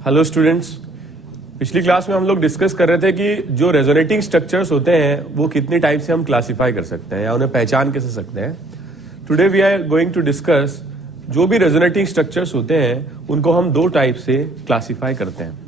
Hello students, पिछली class में हम लोग डिस्कस कर रहे थे कि जो रेजोनेटिंग स्ट्रक्चर्स होते हैं वो कितने टाइप से हम क्लासिफाई कर सकते हैं या उन्हें पहचान कैसे सकते हैं। Today we are going to discuss जो भी रेजोनेटिंग स्ट्रक्चर्स होते हैं उनको हम दो टाइप से क्लासिफाई करते हैं।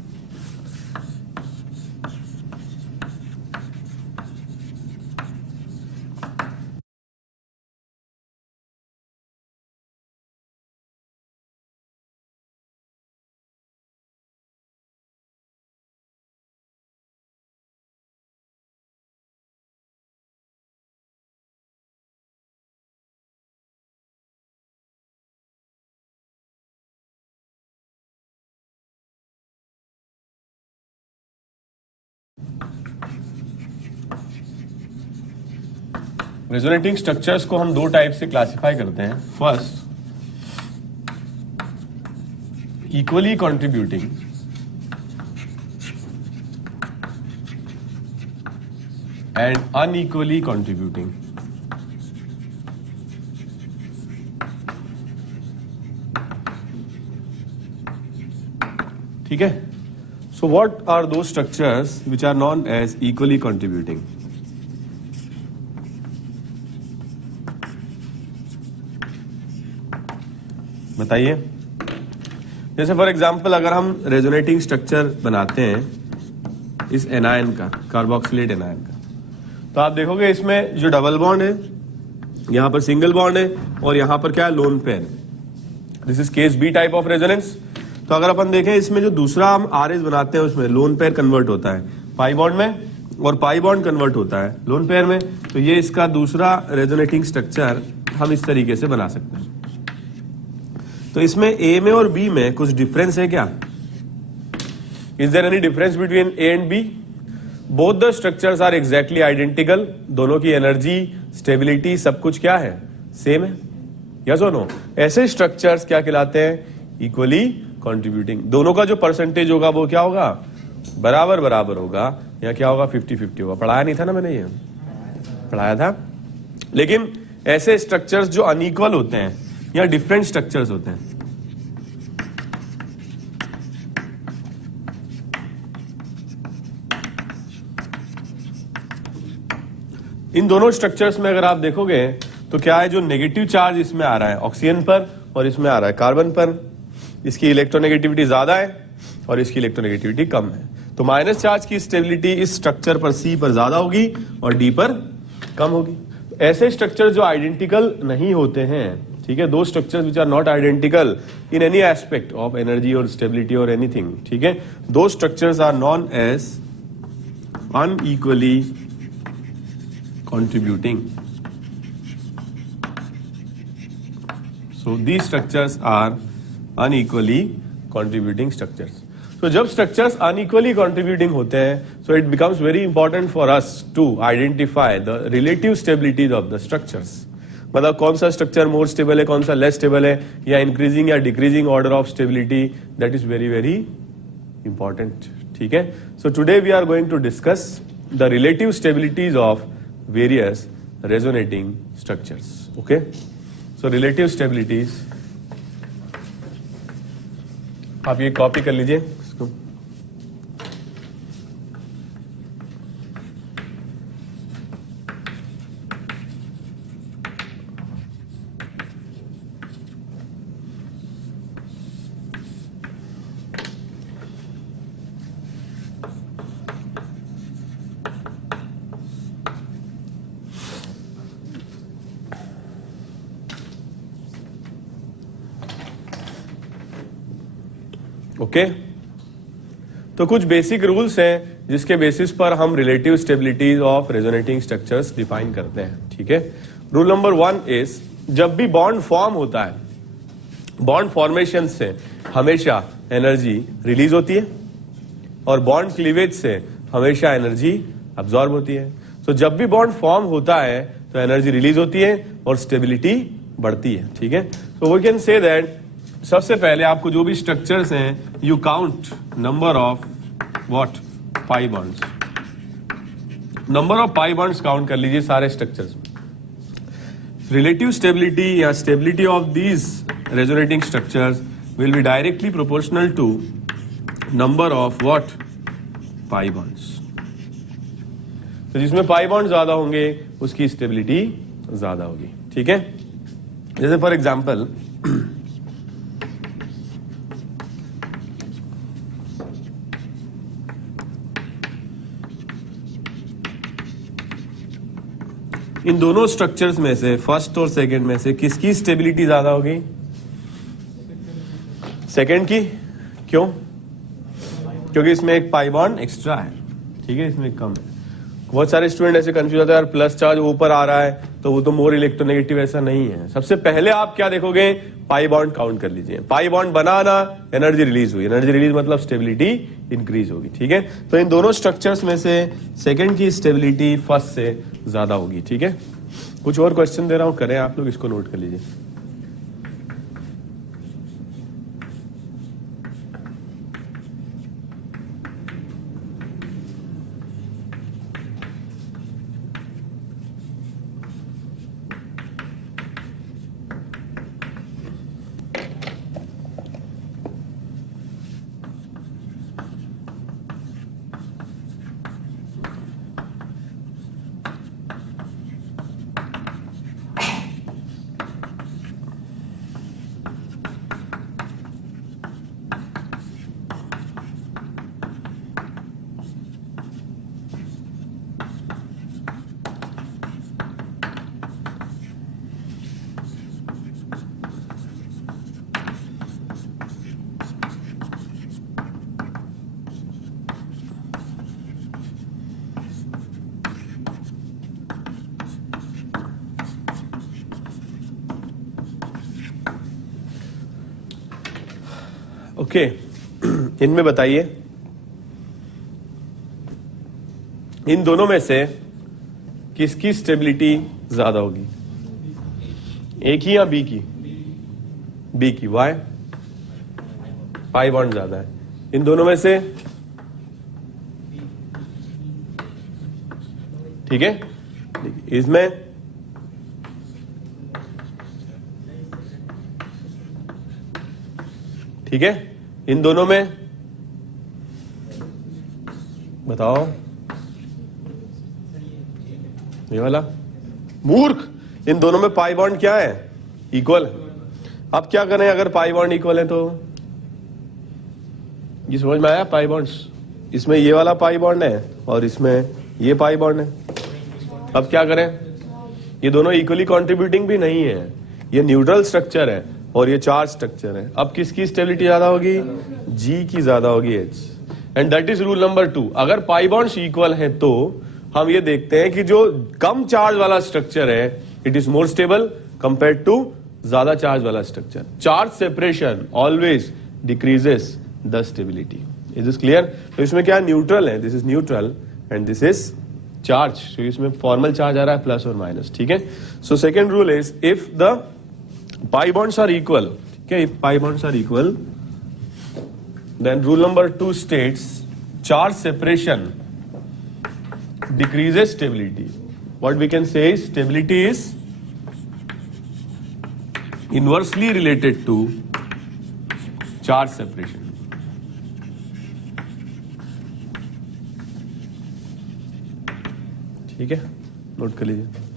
रेजोनेटिंग स्ट्रक्चर्स को हम दो टाइप से क्लासिफाई करते हैं। First, equally contributing and unequally contributing. ठीक है, सो व्हाट आर दो structures which are known as equally contributing? बताइए। जैसे फॉर एग्जांपल अगर हम रेजोनेटिंग स्ट्रक्चर बनाते हैं इस एनायन का, कार्बोक्सिलेट एनायन का, तो आप देखोगे इसमें जो डबल बॉन्ड है, यहां पर सिंगल बॉन्ड है और यहां पर क्या है, lone pair. This is case B type of resonance. तो अगर अपन देखें इसमें जो दूसरा हम आर एस बनाते हैं उसमें लोन पेयर कन्वर्ट होता है पाई बॉन्ड में और पाई बॉन्ड कन्वर्ट होता है लोन पेयर में। तो ये इसका दूसरा रेजोनेटिंग स्ट्रक्चर हम इस तरीके से बना सकते हैं। तो इसमें ए में और बी में कुछ डिफरेंस है क्या? Is there any difference between A and B? Both the structures are exactly identical. दोनों की एनर्जी, स्टेबिलिटी, सब कुछ क्या है, सेम है। यस और नो? ऐसे स्ट्रक्चर्स क्या कहलाते हैं? Equally contributing. दोनों का जो परसेंटेज होगा वो क्या होगा, बराबर बराबर होगा, या क्या होगा, 50-50 होगा। पढ़ाया नहीं था ना मैंने? ये पढ़ाया था। लेकिन ऐसे स्ट्रक्चर्स जो अनइक्वल होते हैं या डिफरेंट स्ट्रक्चर्स होते हैं, इन दोनों स्ट्रक्चर्स में अगर आप देखोगे तो क्या है, जो नेगेटिव चार्ज इसमें आ रहा है ऑक्सीजन पर और इसमें आ रहा है कार्बन पर, इसकी इलेक्ट्रोनेगेटिविटी ज्यादा है और इसकी इलेक्ट्रोनेगेटिविटी कम है। तो माइनस चार्ज की स्टेबिलिटी इस स्ट्रक्चर पर सी पर ज्यादा होगी और डी पर कम होगी। ऐसे स्ट्रक्चर जो आइडेंटिकल नहीं होते हैं, ठीक है, दो structures which are not identical in any aspect of energy और स्टेबिलिटी और एनीथिंग, ठीक है, दो structures are known as unequally contributing. So these structures are unequally contributing structures. So जब structures unequally contributing होते हैं, so it becomes very important for us to identify the relative stabilities of the structures. मतलब कौन सा structure more stable है, कौन सा less stable है, या इंक्रीजिंग या decreasing order of stability, that is very very important. ठीक है, so today we are going to discuss the relative stabilities of various resonating structures. Okay, so relative stabilities, आप ये कॉपी कर लीजिए इसको। ओके, तो कुछ बेसिक रूल्स हैं जिसके बेसिस पर हम relative stabilities of resonating structures define करते हैं। ठीक है, रूल नंबर 1 इज, जब भी बॉन्ड फॉर्म होता है, बॉन्ड फॉर्मेशन से हमेशा एनर्जी रिलीज होती है और बॉन्ड क्लीवेज से हमेशा एनर्जी अब्सॉर्ब होती है। तो जब भी बॉन्ड फॉर्म होता है तो एनर्जी रिलीज होती है और स्टेबिलिटी बढ़ती है। ठीक है, तो वी कैन से दैट सबसे पहले आपको जो भी स्ट्रक्चर्स हैं, you count number of what, pi bonds. Number of pi bonds count कर लीजिए सारे स्ट्रक्चर्स में। रिलेटिव स्टेबिलिटी या stability of these resonating structures will be directly proportional to number of what pi bonds. तो जिसमें pi bond ज्यादा होंगे उसकी स्टेबिलिटी ज्यादा होगी। ठीक है, जैसे फॉर एग्जांपल इन दोनों स्ट्रक्चर्स में से फर्स्ट और सेकंड में से किसकी स्टेबिलिटी ज्यादा होगी? सेकंड की। क्यों? क्योंकि इसमें एक पाई बॉन्ड एक्स्ट्रा है। ठीक है, इसमें कम है। बहुत सारे स्टूडेंट ऐसे कंफ्यूज होते हैं, यार प्लस चार्ज ऊपर आ रहा है तो वो तो मोर इलेक्ट्रोनेगेटिव। ऐसा नहीं है। सबसे पहले आप क्या देखोगे? पाई बॉन्ड काउंट कर लीजिए। पाई बॉन्ड बनाना, एनर्जी रिलीज हुई। एनर्जी रिलीज मतलब स्टेबिलिटी इंक्रीज होगी। ठीक है, तो इन दोनों स्ट्रक्चर्स में से सेकंड की स्टेबिलिटी फर्स्ट से ज्यादा होगी। ठीक है, कुछ और क्वेश्चन दे रहा हूं, करें आप लोग, इसको नोट कर लीजिए। ओके, इनमें बताइए इन दोनों में से किसकी स्टेबिलिटी ज्यादा होगी? ए की या बी की? बी की। वाई? पाई बॉन्ड ज्यादा है। इन दोनों में से? ठीक है, इसमें ठीक है, इन दोनों में बताओ। ये वाला मूर्ख, इन दोनों में पाई बॉन्ड क्या है? इक्वल। अब क्या करें अगर पाई बॉन्ड इक्वल है तो? ये समझ में आया? पाई बॉन्ड्स, इसमें ये वाला पाई बॉन्ड है और इसमें ये पाई बॉन्ड है। अब क्या करें? ये दोनों इक्वली कंट्रीब्यूटिंग भी नहीं है, ये न्यूट्रल स्ट्रक्चर है और ये चार्ज स्ट्रक्चर है। अब किसकी स्टेबिलिटी ज्यादा होगी? जी की ज्यादा होगी, H. And that is rule number 2। अगर पाई बॉन्ड्स इक्वल हैं तो हम ये देखते हैं कि जो कम चार्ज वाला स्ट्रक्चर है it is more stable compare to ज्यादा चार्ज वाला structure. Charge separation always decreases the stability. Is this clear? तो इसमें क्या न्यूट्रल है, this is neutral and this is charge. तो इसमें फॉर्मल चार्ज आ रहा है प्लस और माइनस। ठीक है, so second rule is if the pi bonds are equal, okay, if pi bonds are equal, then rule number 2 states charge separation decreases stability. What we can say is stability is inversely related to charge separation. ठीक है, note कर लीजिए।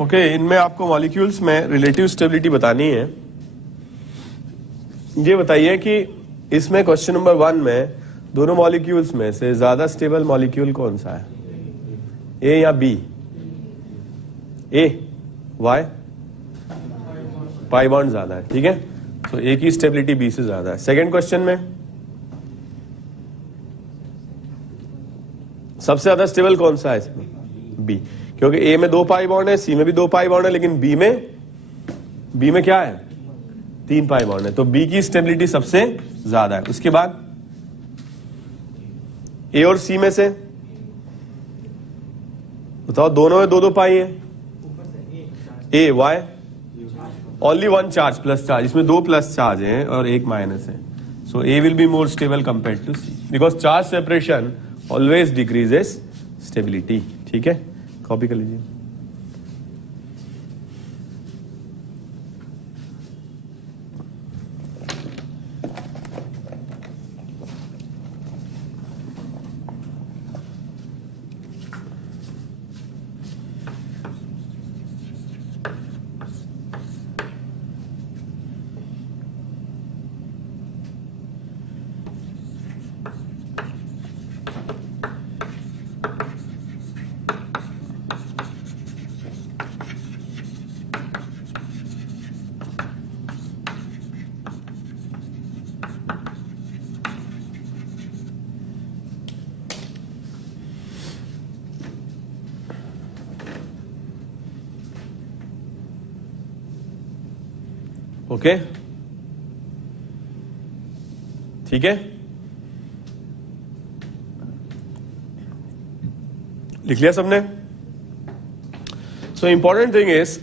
Okay, इनमें आपको molecules में relative stability बतानी है। ये बताइए कि इसमें क्वेश्चन नंबर 1 में दोनों मॉलिक्यूल्स में से ज्यादा स्टेबल मॉलिक्यूल कौन सा है, ए या बी? ए, वाई? पाई बॉन्ड ज्यादा है, ठीक है, तो ए की स्टेबिलिटी बी से ज्यादा है। सेकेंड क्वेश्चन में सबसे ज्यादा स्टेबल कौन सा है इसमें? बी, क्योंकि ए में 2 पाई बॉन्ड है, सी में भी 2 पाई बॉन्ड है, लेकिन बी में क्या है? 3 पाई बॉन्ड है, तो बी की स्टेबिलिटी सबसे ज्यादा है। उसके बाद ए और सी में से बताओ, दोनों में 2-2 पाई है। A, why? Only 1 charge, plus charge, इसमें 2 प्लस चार्ज है और 1 माइनस है, so A will be more stable compared to C, because charge separation always decreases stability. ठीक है, कॉपी कर लीजिए। ओके, ठीक है, लिख लिया सबने? So important thing is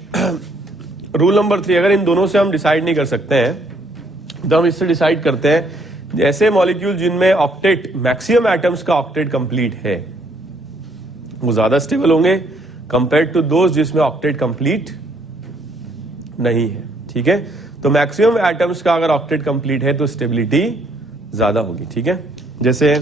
rule number 3, अगर इन दोनों से हम डिसाइड नहीं कर सकते हैं तो हम इससे डिसाइड करते हैं ऐसे मॉलिक्यूल जिनमें ऑक्टेट, मैक्सिमम एटम्स का ऑक्टेट कंप्लीट है, वो ज्यादा स्टेबल होंगे कंपेयर्ड टू दोज जिसमें ऑक्टेट कंप्लीट नहीं है। ठीक है, तो मैक्सिमम एटम्स का अगर ऑक्टेट कंप्लीट है तो स्टेबिलिटी ज्यादा होगी। ठीक है, जैसे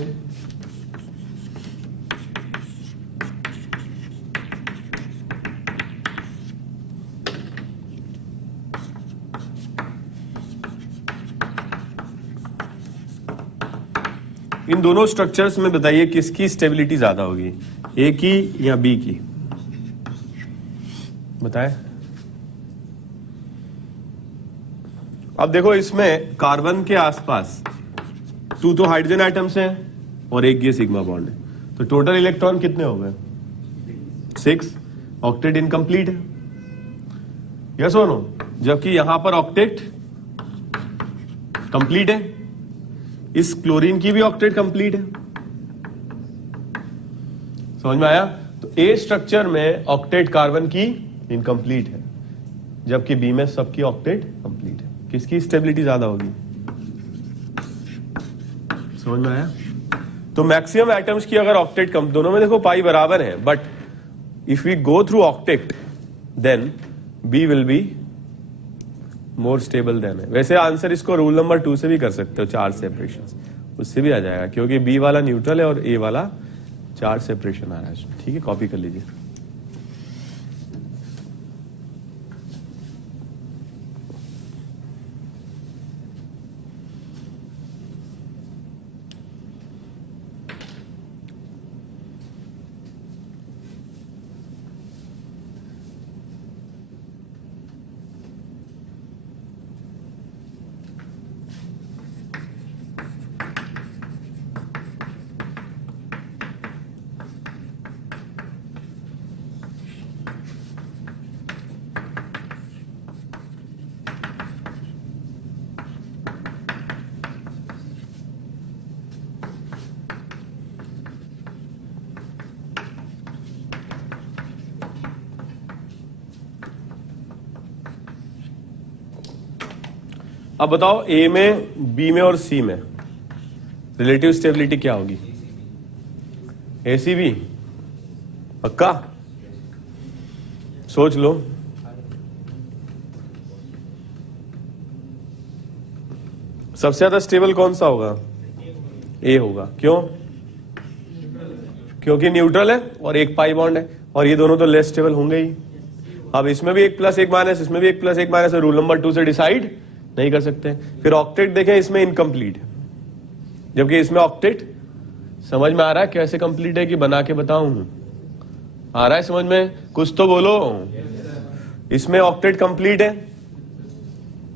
इन दोनों स्ट्रक्चर्स में बताइए किसकी स्टेबिलिटी ज्यादा होगी, ए की या बी की? बताएं। अब देखो, इसमें कार्बन के आसपास 2 तो हाइड्रोजन एटम्स हैं और 1 ये सिग्मा बॉन्ड है, तो टोटल इलेक्ट्रॉन कितने हो गए? 6। ऑक्टेट इनकम्प्लीट है, यस और नो? जबकि यहां पर ऑक्टेट कंप्लीट है, इस क्लोरीन की भी ऑक्टेट कंप्लीट है। समझ में आया? तो ए स्ट्रक्चर में ऑक्टेट कार्बन की इनकम्प्लीट है, जबकि बी में सबकी ऑक्टेट कंप्लीट है। किसकी स्टेबिलिटी ज्यादा होगी? समझ में आया? तो मैक्सिमम एटम्स की अगर ऑक्टेट कम, दोनों में देखो पाई बराबर है, but if we go through octet then B will be more stable than है। वैसे आंसर इसको रूल नंबर 2 से भी कर सकते हो, चार्ज सेपरेशन, उससे भी आ जाएगा, क्योंकि बी वाला न्यूट्रल है और ए वाला चार्ज सेपरेशन आ रहा है। ठीक है, कॉपी कर लीजिए। अब बताओ, ए में, बी में और सी में रिलेटिव स्टेबिलिटी क्या होगी? ACB पक्का? सोच लो। सबसे ज्यादा स्टेबल कौन सा होगा? ए होगा। क्यों? क्योंकि न्यूट्रल है और 1 पाई बॉन्ड है, और ये दोनों तो लेस स्टेबल होंगे ही। अब इसमें भी 1 + 1 माइनस, इसमें भी 1 + 1 माइनस, रूल नंबर 2 से डिसाइड नहीं कर सकते। फिर ऑक्टेट देखें, इसमें इनकम्प्लीट है, जबकि इसमें ऑक्टेट समझ में आ रहा है कैसे कंप्लीट है कि बना के बताऊं? आ रहा है समझ में? कुछ तो बोलो। इसमें ऑक्टेट कंप्लीट है,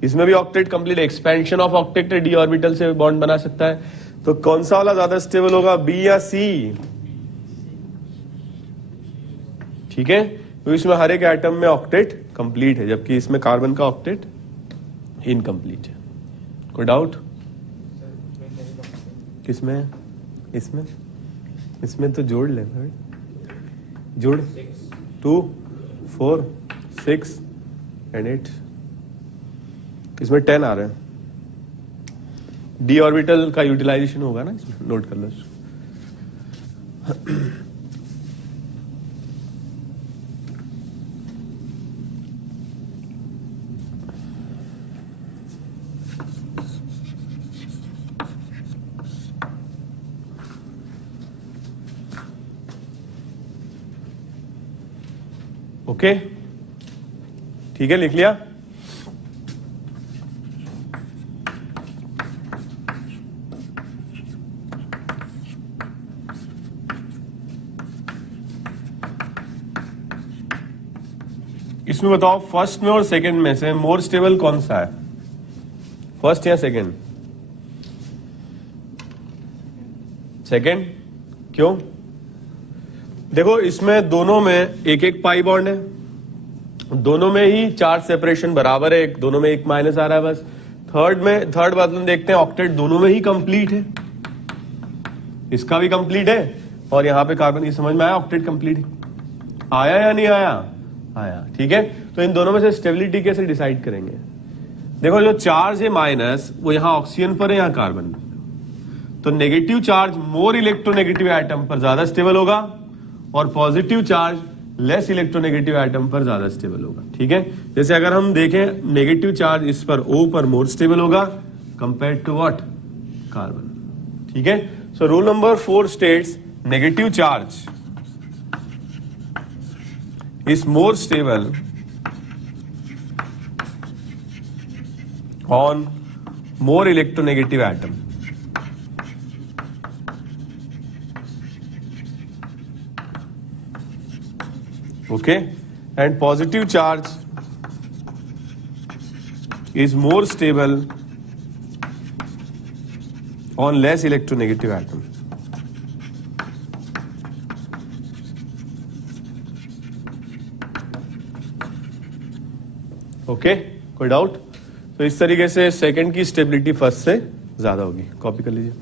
इसमें भी ऑक्टेट कंप्लीट है। Expansion of octet D orbital से बॉन्ड बना सकता है। तो कौन सा वाला ज्यादा स्टेबल होगा, बी या सी? ठीक है, तो इसमें हर एक एटम में ऑक्टेट कंप्लीट है, जबकि इसमें कार्बन का ऑक्टेट इनकम्प्लीट है। कोई डाउट? किसमें? इसमें तो जोड़ ले भाई, जोड़ 2, 4, 6 एंड 8। इसमें 10 आ रहे हैं। डी ऑर्बिटल का यूटिलाइजेशन होगा ना इसमें, नोट कर लो। ओके, ठीक है, लिख लिया? इसमें बताओ फर्स्ट में और सेकंड में से मोर स्टेबल कौन सा है, फर्स्ट या सेकंड? सेकंड। क्यों? देखो, इसमें दोनों में एक एक पाई बॉन्ड है, दोनों में ही चार्ज सेपरेशन बराबर है, दोनों में एक माइनस आ रहा है बस। थर्ड बात में देखते हैं, ऑक्टेट दोनों में ही कंप्लीट है, इसका भी कंप्लीट है और यहां पे कार्बन। ये समझ में आया? ऑक्टेट कंप्लीट आया या नहीं आया? आया। ठीक है, तो इन दोनों में से स्टेबिलिटी कैसे डिसाइड करेंगे? देखो, जो चार्ज है माइनस, वो यहां ऑक्सीजन पर है, यहां कार्बन पर। तो negative charge more electronegative atom पर ज्यादा स्टेबल होगा और positive charge less electronegative atom पर ज्यादा स्टेबल होगा। ठीक है, जैसे अगर हम देखें, नेगेटिव चार्ज इस पर O पर मोर स्टेबल होगा कंपेयर टू व्हाट? कार्बन। ठीक है, so rule number 4 states negative charge is more stable on more electronegative atom. Okay, and positive charge is more stable on less electronegative atom. Okay, कोई doubt? तो इस तरीके से second की stability first से ज्यादा होगी। कॉपी कर लीजिए।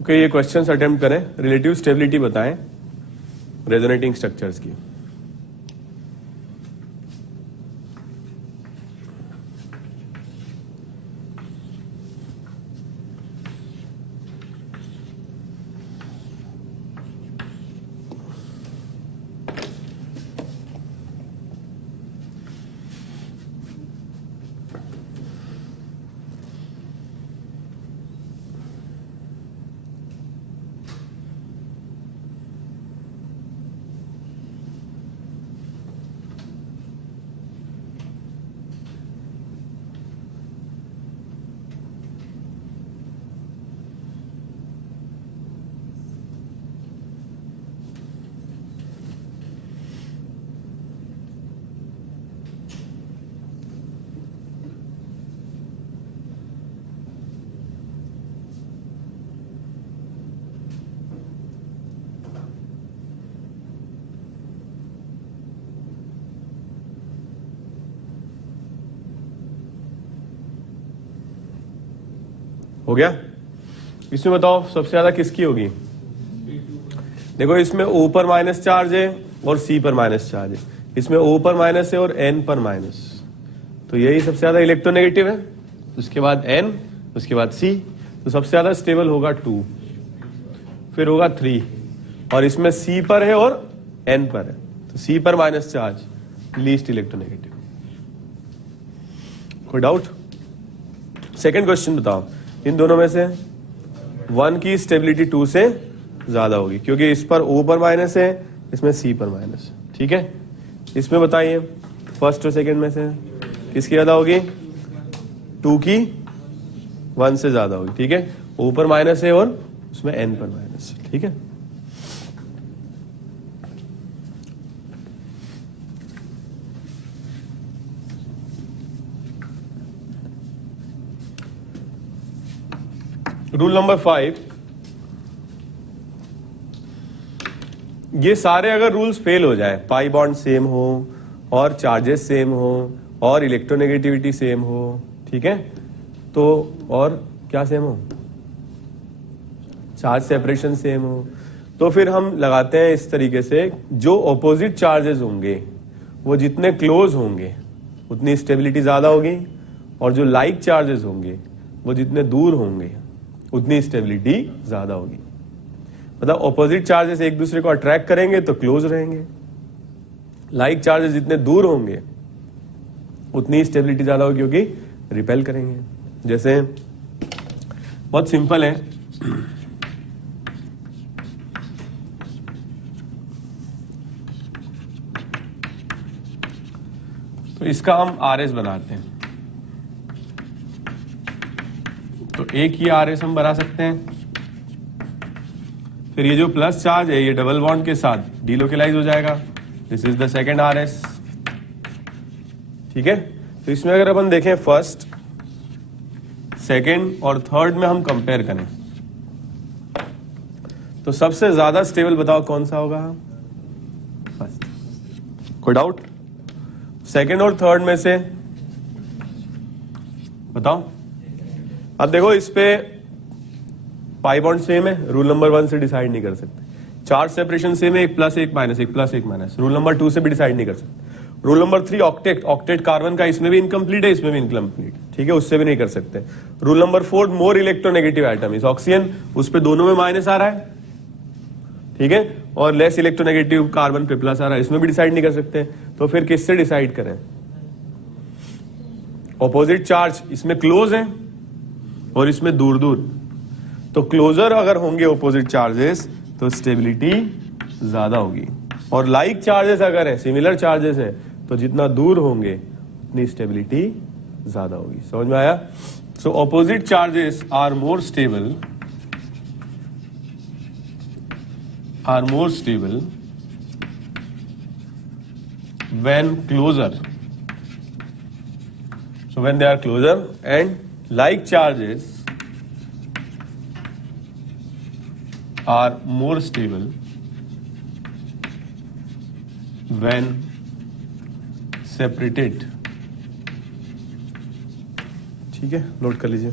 ओके, ये क्वेश्चंस अटेम्प्ट करें। रिलेटिव स्टेबिलिटी बताएं रेजोनेटिंग स्ट्रक्चर्स की। हो गया। इसमें बताओ सबसे ज्यादा किसकी होगी? देखो इसमें O पर माइनस चार्ज है और C पर माइनस चार्ज है, इसमें O पर माइनस है और N पर माइनस, तो यही सबसे ज्यादा इलेक्ट्रोनेगेटिव है। उसके बाद N, उसके बाद C, तो सबसे ज्यादा स्टेबल होगा 2, फिर होगा 3, और इसमें C पर है और N पर है, तो C पर माइनस चार्ज लीस्ट इलेक्ट्रोनेगेटिव। कोई डाउट? सेकंड क्वेश्चन बताओ, इन दोनों में से 1 की स्टेबिलिटी 2 से ज्यादा होगी, क्योंकि इस पर O पर माइनस है, इसमें C पर माइनस है। ठीक है, इसमें बताइए फर्स्ट और सेकंड में से किसकी ज्यादा होगी? 2 की 1 से ज्यादा होगी। ठीक है, O पर माइनस है और उसमें N पर माइनस है। ठीक है, रूल नंबर 5, ये सारे अगर रूल्स फेल हो जाए, पाई बॉन्ड सेम हो और चार्जेस सेम हो और इलेक्ट्रोनेगेटिविटी सेम हो, ठीक है, तो और क्या सेम हो? चार्ज सेपरेशन सेम हो, तो फिर हम लगाते हैं इस तरीके से, जो ऑपोजिट चार्जेस होंगे वो जितने क्लोज होंगे उतनी स्टेबिलिटी ज्यादा होगी, और जो लाइक चार्जेस होंगे वो जितने दूर होंगे उतनी स्टेबिलिटी ज्यादा होगी। मतलब ऑपोजिट चार्जेस एक दूसरे को अट्रैक्ट करेंगे तो क्लोज रहेंगे, लाइक चार्जेस जितने दूर होंगे उतनी स्टेबिलिटी ज्यादा होगी क्योंकि रिपेल करेंगे। जैसे बहुत सिंपल है, तो इसका हम RS बनाते हैं, तो एक ही RS हम बना सकते हैं। फिर ये जो प्लस चार्ज है ये डबल बॉन्ड के साथ डीलोकलाइज हो जाएगा, this is the second RS। ठीक है, तो इसमें अगर अपन देखें फर्स्ट, सेकेंड और थर्ड में हम कंपेयर करें तो सबसे ज्यादा स्टेबल बताओ कौन सा होगा? फर्स्ट। कोई डाउट? सेकेंड और थर्ड में से बताओ। अब देखो इस पे पाई बॉन्ड सेम है, रूल नंबर 1 से डिसाइड नहीं कर सकते। चार्ज सेपरेशन सेम है, 1 plus 1 minus 1 plus 1 minus, rule number 2 से भी डिसाइड नहीं कर सकते। Rule number 3 octet, octet carbon का, इसमें भी इनकम्प्लीट है, इसमें भी इनकम्प्लीट, ठीक है, उससे भी नहीं कर सकते। Rule number 4 more electronegative item is oxygen, उस पे दोनों में माइनस आ रहा है, ठीक है, और लेस इलेक्ट्रोनेगेटिव कार्बन पे प्लस आ रहा है, इसमें भी डिसाइड नहीं कर सकते। तो फिर किससे डिसाइड करें? ऑपोजिट चार्ज इसमें क्लोज है और इसमें दूर दूर, तो क्लोजर अगर होंगे ऑपोजिट चार्जेस तो स्टेबिलिटी ज्यादा होगी, और लाइक चार्जेस अगर है, सिमिलर चार्जेस है, तो जितना दूर होंगे उतनी स्टेबिलिटी ज्यादा होगी। समझ में आया? So opposite charges are more stable, when closer, so when they are closer, and like charges are more stable when separated। ठीक है, नोट कर लीजिए।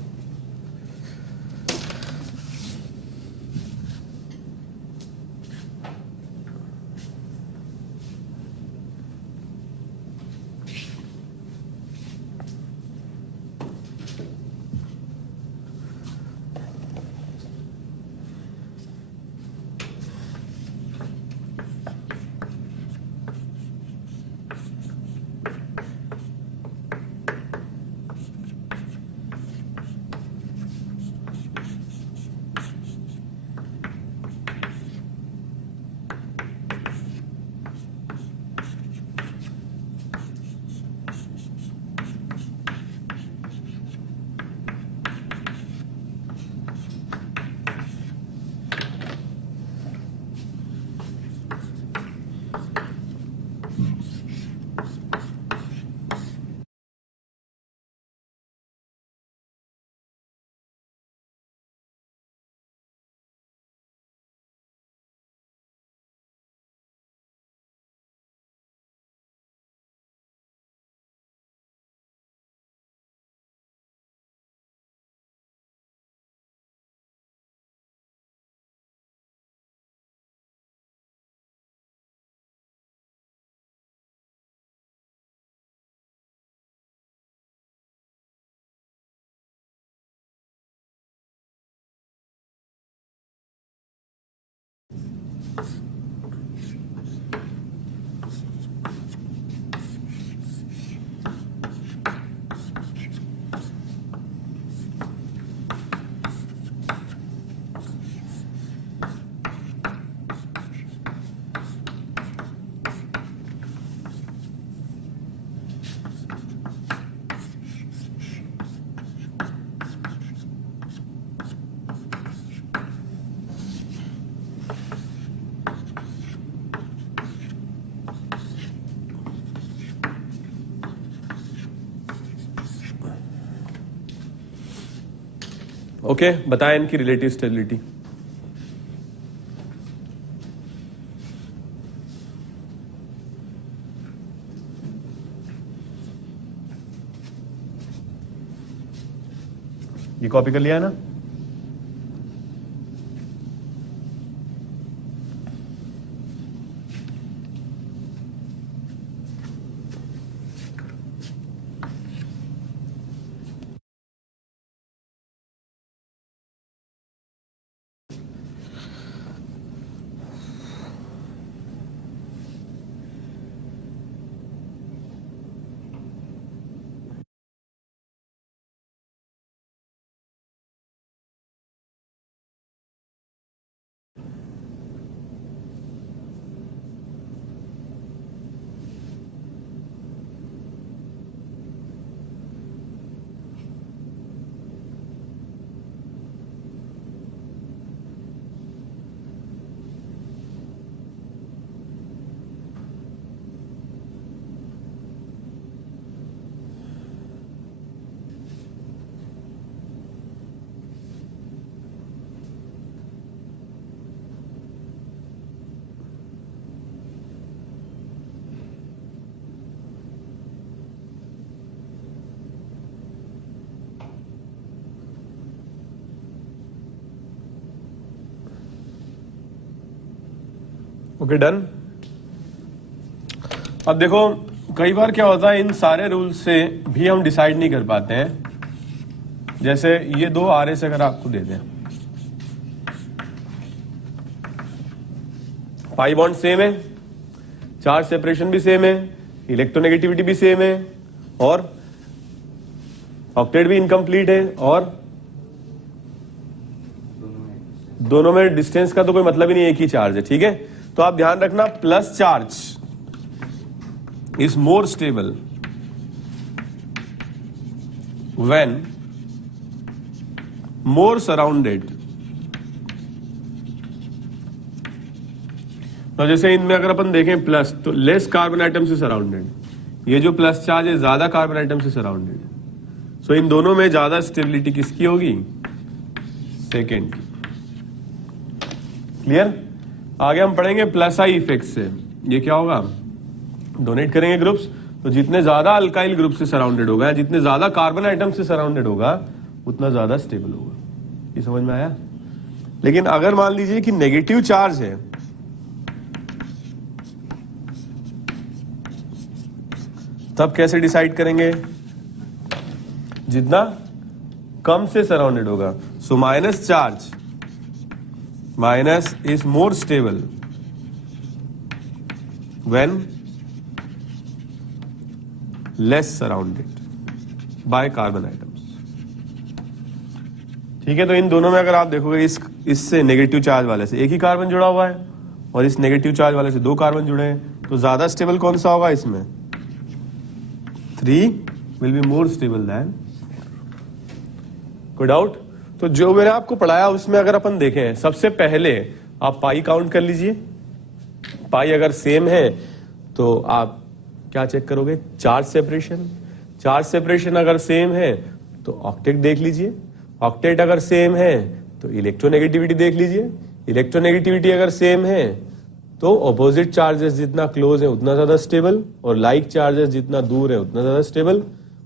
ओके, बताएं इनकी रिलेटिव स्टेबिलिटी। ये कॉपी कर लिया है ना? Okay, done. अब देखो, कई बार क्या होता है, इन सारे रूल से भी हम डिसाइड नहीं कर पाते हैं। जैसे ये दो RS अगर आपको दे दें, पाई बॉन्ड सेम है, चार्ज सेपरेशन भी सेम है, इलेक्ट्रोनेगेटिविटी भी सेम है, और ऑक्टेट भी इनकम्प्लीट है, और दोनों में डिस्टेंस का तो कोई मतलब ही नहीं, एक ही चार्ज है। ठीक है, तो आप ध्यान रखना, plus charge is more stable when more surrounded. तो जैसे इनमें अगर अपन देखें प्लस, तो लेस कार्बन आइटम से सराउंडेड, ये जो प्लस चार्ज है ज्यादा कार्बन आइटम से सराउंडेड है। सो इन दोनों में ज्यादा स्टेबिलिटी किसकी होगी? सेकेंड की। क्लियर? आगे हम पढ़ेंगे प्लस आई इफेक्ट से। ये क्या होगा? डोनेट करेंगे ग्रुप्स, तो जितने ज्यादा अल्काइल ग्रुप से सराउंडेड होगा, जितने ज्यादा कार्बन आइटम से सराउंडेड होगा, उतना ज्यादा स्टेबल होगा। ये समझ में आया? लेकिन अगर मान लीजिए कि नेगेटिव चार्ज है, तब कैसे डिसाइड करेंगे? जितना कम से सराउंडेड होगा। So minus charge, minus is more stable when less surrounded by carbon atoms. ठीक है, तो इन दोनों में अगर आप देखोगे, इससे नेगेटिव चार्ज वाले से एक ही कार्बन जुड़ा हुआ है, और इस नेगेटिव चार्ज वाले से दो कार्बन जुड़े हैं, तो ज्यादा स्टेबल कौन सा होगा? इसमें 3 will be more stable then. कोई डाउट? तो जो मैंने आपको पढ़ाया उसमें अगर अपन देखें, सबसे पहले आप पाई काउंट कर लीजिए। पाई अगर सेम है तो आप क्या चेक करोगे? Charge separation. चार्ज सेपरेशन अगर सेम है तो ऑक्टेट देख लीजिए। ऑक्टेट अगर सेम है तो इलेक्ट्रोनेगेटिविटी देख लीजिए। इलेक्ट्रोनेगेटिविटी अगर सेम है तो ऑपोजिट चार्जेस जितना क्लोज है उतना ज्यादा स्टेबल, और लाइक चार्जेस जितना दूर है उतना ज्यादा स्टेबल।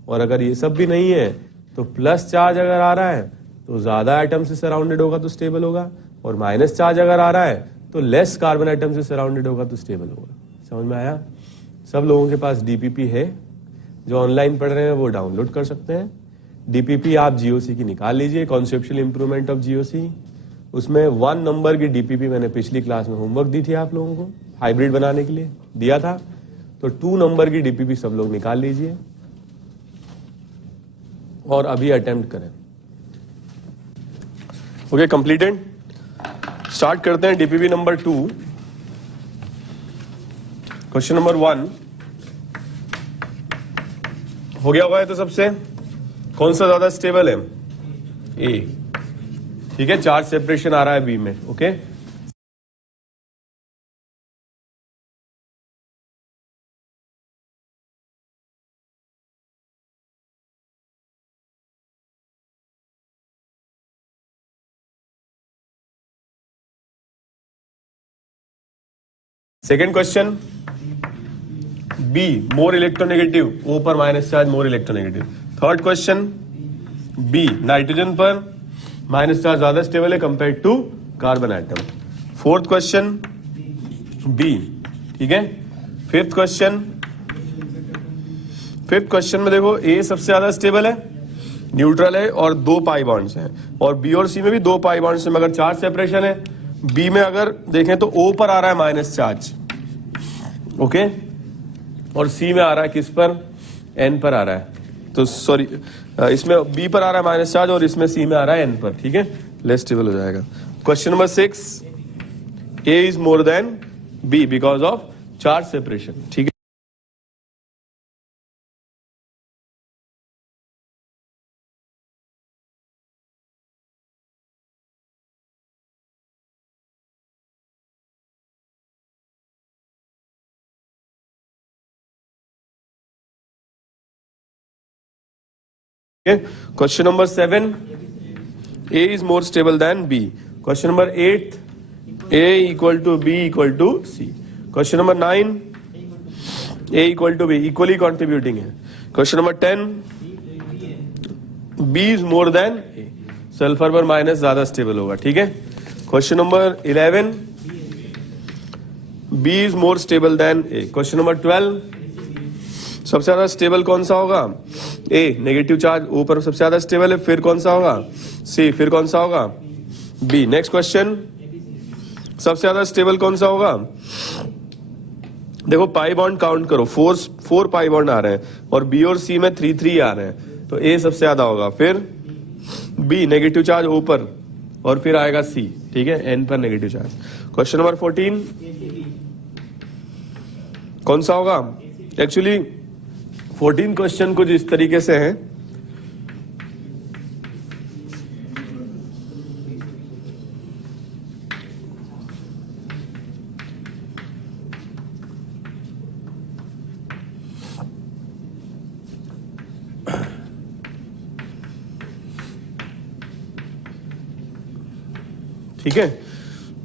और अगर ये सब भी नहीं है तो प्लस चार्ज अगर आ रहा है तो ज्यादा आइटम से सराउंडेड होगा तो स्टेबल होगा, और माइनस चार्ज अगर आ रहा है तो लेस कार्बन आइटम से सराउंडेड होगा तो स्टेबल होगा। समझ में आया? सब लोगों के पास डीपीपी है, जो ऑनलाइन पढ़ रहे हैं वो डाउनलोड कर सकते हैं। डीपीपी आप जीओसी की निकाल लीजिए, कॉन्सेप्चुअल इंप्रूवमेंट ऑफ जीओसी। उसमें 1 नंबर की डीपीपी मैंने पिछली क्लास में होमवर्क दी थी आप लोगों को, हाइब्रिड बनाने के लिए दिया था। तो 2 नंबर की डीपीपी सब लोग निकाल लीजिए और अभी अटेम्प्ट करें। Okay, completed. स्टार्ट करते हैं डीपीपी नंबर 2। क्वेश्चन नंबर 1 हो गया हुआ है, तो सबसे कौन सा ज्यादा स्टेबल है? ए। ठीक है, चार्ज सेपरेशन आ रहा है बी में। Okay, second question, B more electronegative, O पर minus charge more electronegative. Third question, B nitrogen पर माइनस चार्ज ज्यादा स्टेबल है compare to carbon atom. Fourth question, B, ठीक है। फिफ्थ क्वेश्चन में देखो ए सबसे ज्यादा स्टेबल है, न्यूट्रल है और 2 पाई बॉन्ड्स हैं, और बी और सी में भी 2 पाई बॉन्ड्स हैं, मगर चार्ज सेपरेशन है। बी में अगर देखें तो ओ पर आ रहा है माइनस चार्ज, ओके, और सी में आ रहा है किस पर, एन पर आ रहा है। तो सॉरी, इसमें बी पर आ रहा है माइनस चार्ज और इसमें सी में आ रहा है एन पर, ठीक है, लेस स्टेबल हो जाएगा। Question number 6, A is more than B because of charge separation, ठीक है। Question number 7, A is more stable than B. Question number 8, A equal to B equal to C. Question number 9, A equal to B, equally contributing है। Question number 10, B is more than A, sulphur पर minus ज्यादा stable होगा, ठीक है। Question number 11, B is more stable then A. Question number 12, सबसे ज्यादा stable कौन सा होगा, ए, नेगेटिव चार्ज ऊपर सबसे ज्यादा स्टेबल है, फिर कौन सा होगा, सी, फिर कौन सा होगा, बी। नेक्स्ट क्वेश्चन, सबसे ज्यादा स्टेबल कौन सा होगा, देखो पाई बॉन्ड काउंट करो, 4 पाई बॉन्ड आ रहे हैं और बी और सी में 3 आ रहे हैं, तो ए सबसे ज्यादा होगा, फिर बी नेगेटिव चार्ज ऊपर, और फिर आएगा सी, ठीक है, एन पर नेगेटिव चार्ज। क्वेश्चन नंबर 14, कौन सा होगा, एक्चुअली 14 क्वेश्चन कुछ इस तरीके से है, ठीक है।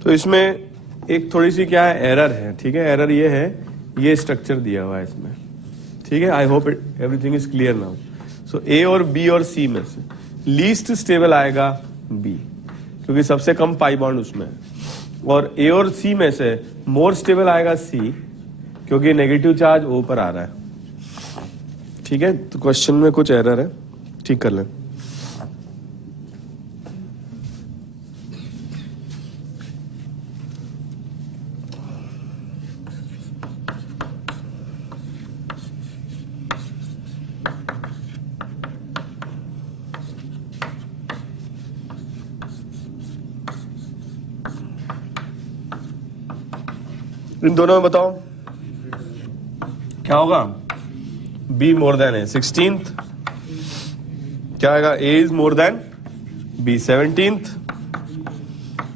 तो इसमें एक थोड़ी सी क्या है, एरर है, ठीक है। एरर ये है, ये स्ट्रक्चर दिया हुआ है इसमें, ठीक है। I hope everything is clear now. So A और बी और सी में से लीस्ट स्टेबल आएगा बी, क्योंकि सबसे कम पाई बॉन्ड उसमें है, और ए और सी में से मोर स्टेबल आएगा सी, क्योंकि नेगेटिव चार्ज ओ पर आ रहा है, ठीक है। तो क्वेश्चन में कुछ एरर है, ठीक कर लें। इन दोनों में बताओ क्या होगा, be more than A. 16th क्या आएगा, A is more than B. 17th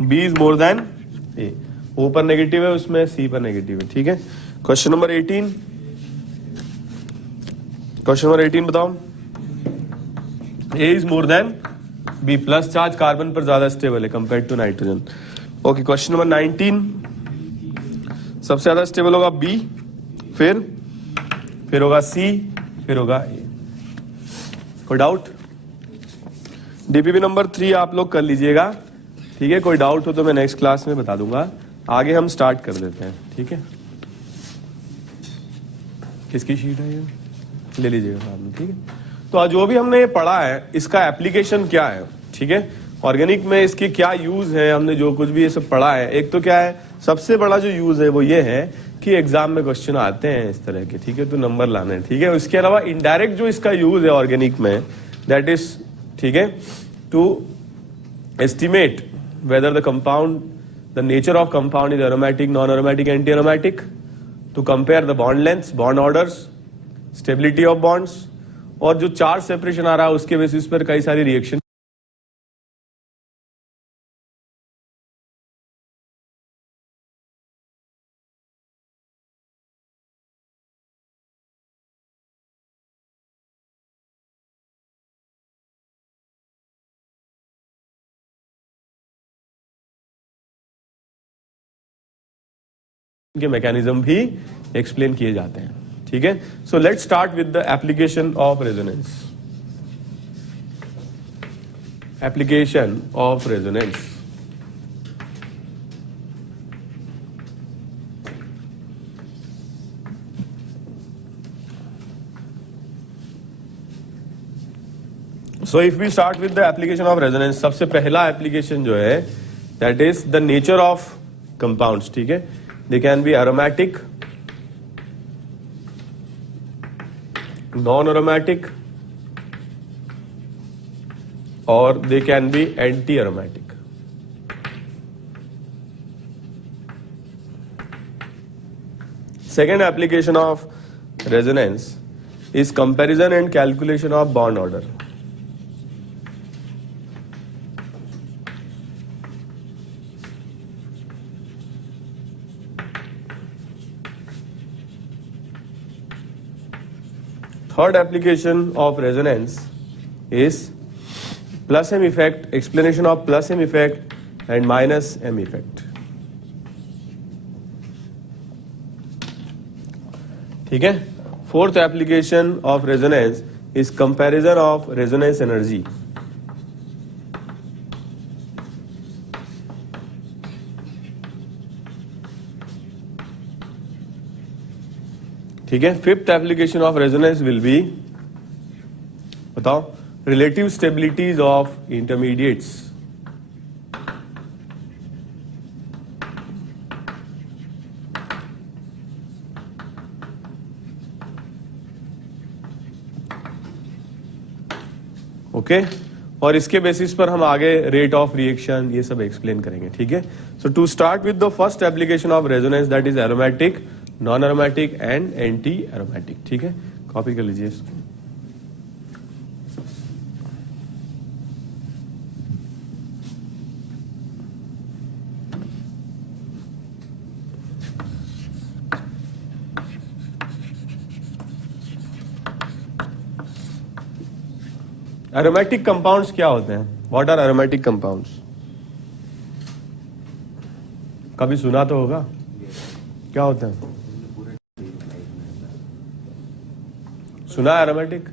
B is more than A, O पर नेगेटिव है उसमें, सी पर नेगेटिव है, ठीक है। क्वेश्चन नंबर 18, बताओ, A is more than B, plus charge carbon पर ज्यादा स्टेबल है compare to nitrogen. Okay, question number 19, सबसे ज्यादा स्टेबल होगा बी, फिर होगा सी, फिर होगा ए। कोई डाउट? डीपीपी नंबर 3 आप लोग कर लीजिएगा, ठीक है। कोई डाउट हो तो मैं नेक्स्ट क्लास में बता दूंगा। आगे हम स्टार्ट कर देते हैं, ठीक है। किसकी शीट है ये, ले लीजिएगा साथ में, ठीक है। तो आज जो भी हमने ये पढ़ा है, इसका एप्लीकेशन क्या है, ठीक है। ऑर्गेनिक में इसकी क्या यूज है, हमने जो कुछ भी ये सब पढ़ा है, एक तो क्या है, सबसे बड़ा जो यूज है वो ये है कि एग्जाम में क्वेश्चन आते हैं इस तरह के, ठीक है, तो नंबर लाने हैं, ठीक है। उसके अलावा इनडायरेक्ट जो इसका यूज है ऑर्गेनिक में, दैट इज, ठीक है, to estimate whether the compound, the nature of compound is aromatic, non aromatic, anti aromatic, to compare the bond length, bond orders, stability of bonds, और जो चार्ज सेपरेशन आ रहा है उसके basis पर कई सारी रिएक्शन के मैकेनिज्म भी एक्सप्लेन किए जाते हैं, ठीक है। So let's start with the application of resonance. Application of resonance. So if we start with the application of resonance, सबसे पहला एप्लीकेशन जो है that is the nature of compounds, ठीक है। They can be aromatic, non aromatic, और they can be anti aromatic. Second application of resonance is comparison and calculation of bond order. Third application of resonance is plus M effect, explanation of plus M effect and minus M effect. ठीक है। Fourth application of resonance is comparison of resonance energy. ठीक है। Fifth application of resonance will be, बताओ, relative stabilities of intermediates. Okay और इसके basis पर हम आगे रेट ऑफ रिएक्शन ये सब एक्सप्लेन करेंगे, ठीक है। So to start with the first application of resonance that is aromatic, non aromatic and anti aromatic, ठीक है। कॉपी कर लीजिए इसको। एरोमेटिक कंपाउंड्स क्या होते हैं? What are aromatic compounds? कभी सुना तो होगा, क्या होते हैं? सुना है एरोमेटिक?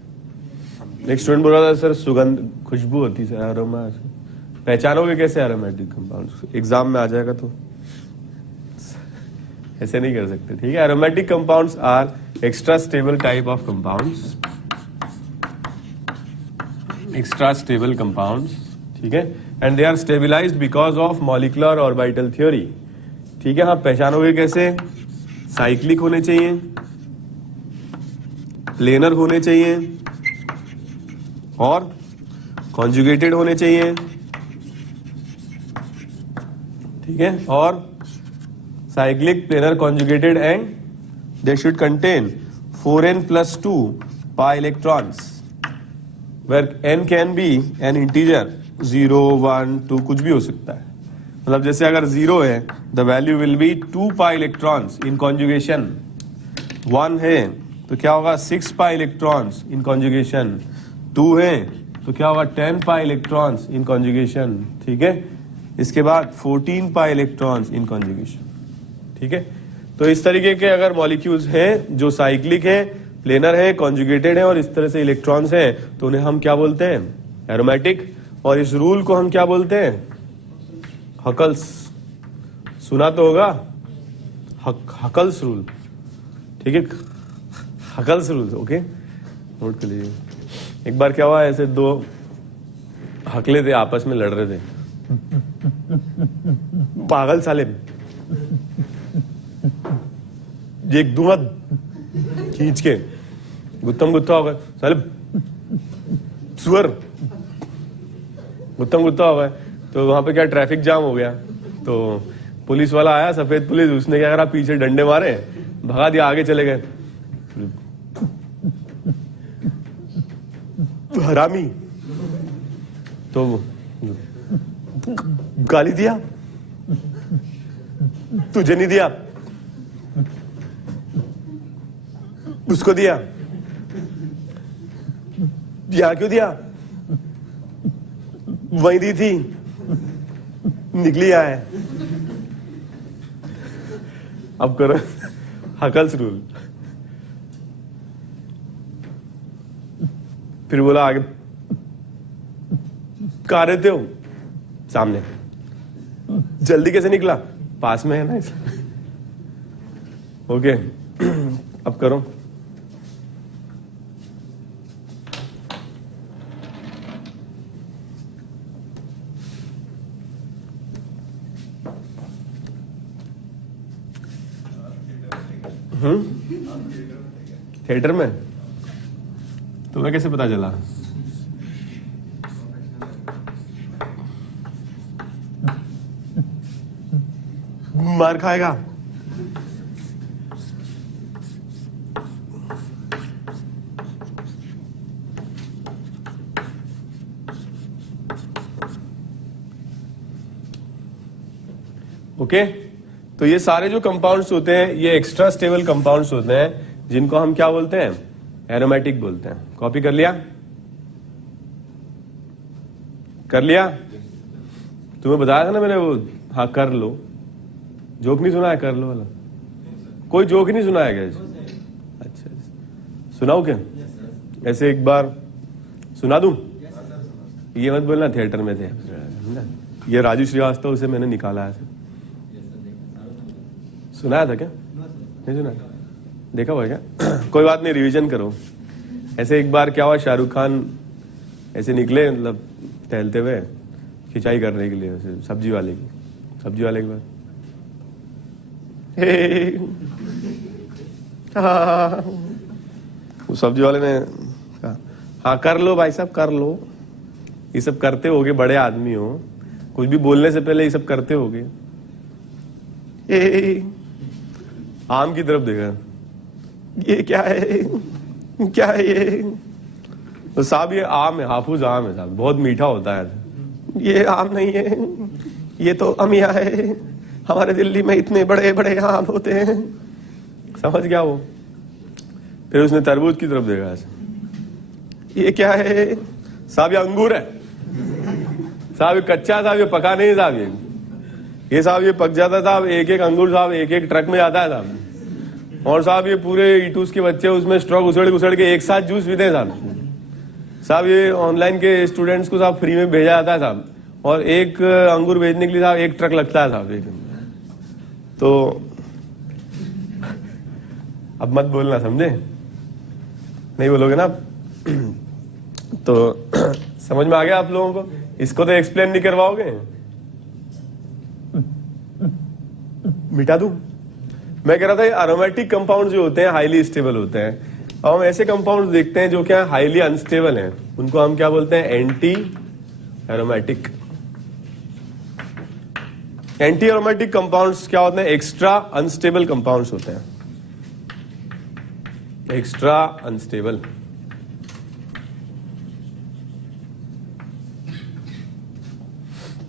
एक स्टूडेंट बोल रहा था सर सुगंध, खुशबू होती है एरोमा, पहचानोगे कैसे एरोमेटिक कंपाउंड्स? एग्जाम में आ जाएगा तो ऐसे नहीं कर सकते, ठीक है। Aromatic compounds are extra stable type of compounds, extra stable compounds, ठीक है। And they are stabilized because of molecular orbital theory, ठीक है। हाँ, पहचानोगे कैसे? साइक्लिक होने चाहिए, प्लेनर होने चाहिए और कॉन्जुगेटेड होने चाहिए, ठीक है। और cyclic, planar, conjugated and they should contain 4n+2 pi electrons where n can be an integer 0, 1, 2 कुछ भी हो सकता है। मतलब जैसे अगर 0 है the value will be 2 pi electrons in conjugation, 1 है तो क्या होगा 6 pi electrons in conjugation, 2 है तो क्या होगा 10 pi electrons in conjugation, ठीक है। इसके बाद 14 pi electrons in conjugation, ठीक है। तो इस तरीके के अगर मॉलिक्यूल्स हैं जो साइक्लिक है, प्लेनर है, कॉन्जुगेटेड है और इस तरह से इलेक्ट्रॉन्स हैं, तो उन्हें हम क्या बोलते हैं? एरोमेटिक। और इस रूल को हम क्या बोलते हैं? हकल्स। सुना तो होगा हकल्स रूल, ठीक है। हकल्स रूल, ओके, नोट कर लीजिए। एक बार क्या हुआ, ऐसे दो हकले थे, आपस में लड़ रहे थे, पागल साले, एक दूंगा खींच के, गुत्तम गुत्ता हो गए साले, सुअर गुत्तम गुत्ता हो गए। तो वहां पे क्या ट्रैफिक जाम हो गया, तो पुलिस वाला आया, सफेद पुलिस, उसने क्या करा, पीछे डंडे मारे, भगा दिया, आगे चले गए। हरामी, तो गाली दिया, तुझे नहीं दिया, उसको दिया, यहां क्यों दिया? वही दी थी, निकली है। अब करो हकल्स रूल। फिर बोला आगे कहाँ रहते हो? सामने। जल्दी कैसे निकला? पास में है ना इसलिए। ओके अब करो। थिएटर में? तुम्हें कैसे पता चला? मार खाएगा। ओके तो ये सारे जो कंपाउंड्स होते हैं ये एक्स्ट्रा स्टेबल कंपाउंड्स होते हैं जिनको हम क्या बोलते हैं? एरोमेटिक बोलते हैं। कॉपी कर लिया? कर लिया? तुम्हें बताया था ना मैंने वो, हाँ कर लो। जोक नहीं सुना है कर लो वाला? कोई जोक नहीं सुनाया क्या? अच्छा सुनाओ क्या? ऐसे एक बार सुना दूं? ये मत बोलना थिएटर में थे। ये राजू श्रीवास्तव से मैंने निकाला है। सुनाया था क्या? नहीं सुना? देखा हुआ क्या? कोई बात नहीं, रिवीजन करो। ऐसे एक बार क्या हुआ, शाहरुख खान ऐसे निकले, मतलब टहलते हुए खिंचाई करने के लिए सब्जी वाले के बाद वो सब्जी वाले ने कहा हाँ कर लो भाई साहब कर लो, ये सब करते होगे, बड़े आदमी हो, कुछ भी बोलने से पहले ये सब करते होगे। आम की तरफ देखा, ये क्या है, क्या है ये? तो साहब ये आम है, हाफूज आम है साहब, बहुत मीठा होता है। ये आम नहीं है, ये तो अमिया है, हमारे दिल्ली में इतने बड़े बड़े आम होते हैं। समझ गया वो। फिर उसने तरबूज की तरफ देखा, ये क्या है? साहब ये अंगूर है साहब, ये कच्चा साहब, ये पका नहीं साहब, ये साहब ये पक जाता साहब, एक एक अंगूर साहब एक एक ट्रक में जाता है साहब। और साहब ये पूरे ईटूस के बच्चे उसमें स्ट्रॉ घुसड़ के एक साथ जूस पीते हैं साहब। ये ऑनलाइन के स्टूडेंट्स को साहब फ्री में भेजा जाता है साहब, और एक अंगूर भेजने के लिए साहब एक ट्रक लगता है साहब। तो अब मत बोलना, समझे? नहीं बोलोगे ना तो समझ में आ गया आप लोगों को? इसको तो एक्सप्लेन नहीं करवाओगे? मिटा दूं? मैं कह रहा था एरोमेटिक कंपाउंड जो होते हैं हाईली स्टेबल होते हैं। अब हम ऐसे कंपाउंड देखते हैं जो क्या हाईली अनस्टेबल हैं, उनको हम क्या बोलते हैं? Anti aromatic. Anti aromatic compounds क्या होते हैं? एक्स्ट्रा अनस्टेबल कंपाउंड्स होते हैं, एक्स्ट्रा अनस्टेबल।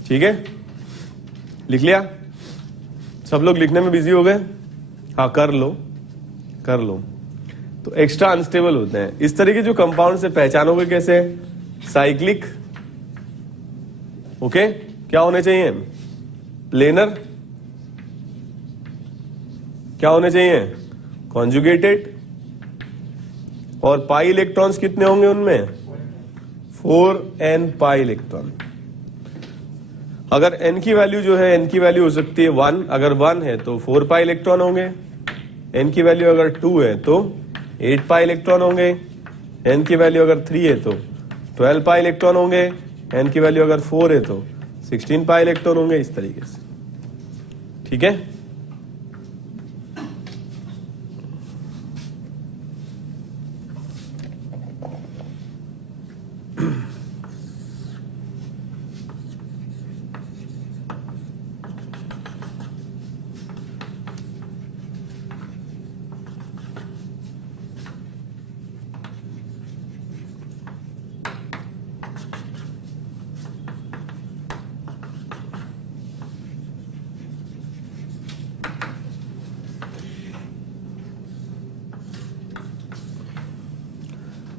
ठीक है, लिख लिया? सब लोग लिखने में बिजी हो गए? हाँ कर लो। तो एक्स्ट्रा अनस्टेबल होते हैं। इस तरह के जो कंपाउंड से पहचानोगे कैसे? साइक्लिक, ओके, क्या होने चाहिए? प्लेनर, क्या होने चाहिए? कॉन्जुगेटेड। और पाई इलेक्ट्रॉन्स कितने होंगे उनमें? 4n pi electron. अगर n की वैल्यू जो है, n की वैल्यू हो सकती है 1, अगर 1 है तो 4 पाई इलेक्ट्रॉन होंगे। n की वैल्यू अगर 2 है तो 8 पाई इलेक्ट्रॉन होंगे। n की वैल्यू अगर 3 है तो 12 पाई इलेक्ट्रॉन होंगे। n की वैल्यू अगर 4 है तो 16 पाई इलेक्ट्रॉन होंगे। इस तरीके से, ठीक है?